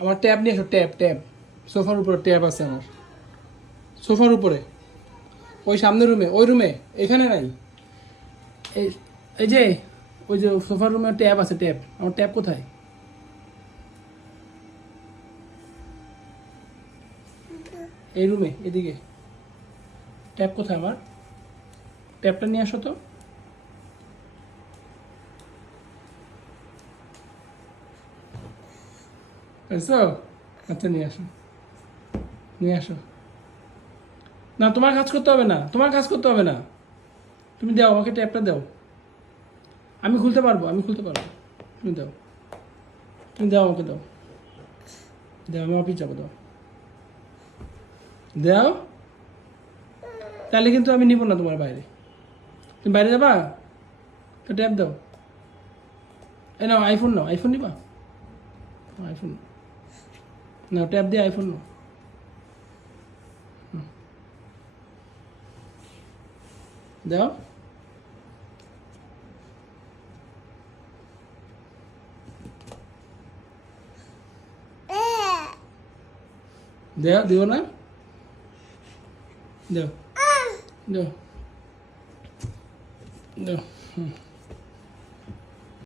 আমার ট্যাব নিয়ে এসো, ট্যাব ট্যাব। সোফার উপরে ট্যাব আছে আমার, সোফার উপরে, ওই সামনের রুমে, ওই রুমে, এখানে নাই। এই এই যে ওই যে সোফার রুমে ট্যাব আছে, ট্যাব। আমার ট্যাব কোথায়? এই রুমে, এদিকে। ট্যাব কোথায় আমার? ট্যাবটা নিয়ে আসো তো। বুঝছো? আচ্ছা নিয়ে আসো, নিয়ে আসো। না তোমার কাজ করতে হবে না, তোমার কাজ করতে হবে না। তুমি দাও আমাকে ট্যাবটা দাও। আমি খুলতে পারবো, আমি খুলতে পারবো। তুমি দাও, তুমি দাও আমাকে, দাও দাও, আমি অফিস যাবো, দাও দাও। তাহলে কিন্তু আমি নিব না তোমার বাইরে। তুমি বাইরে যাবা? তো ট্যাব দাও। এই নাও আইফোন, নাও আইফোন নিবা, আইফোন নাও, ট্যাব দিয়ে আইফোন নাও। দাও, দাও, দিও না, দাও, দাও, দাও।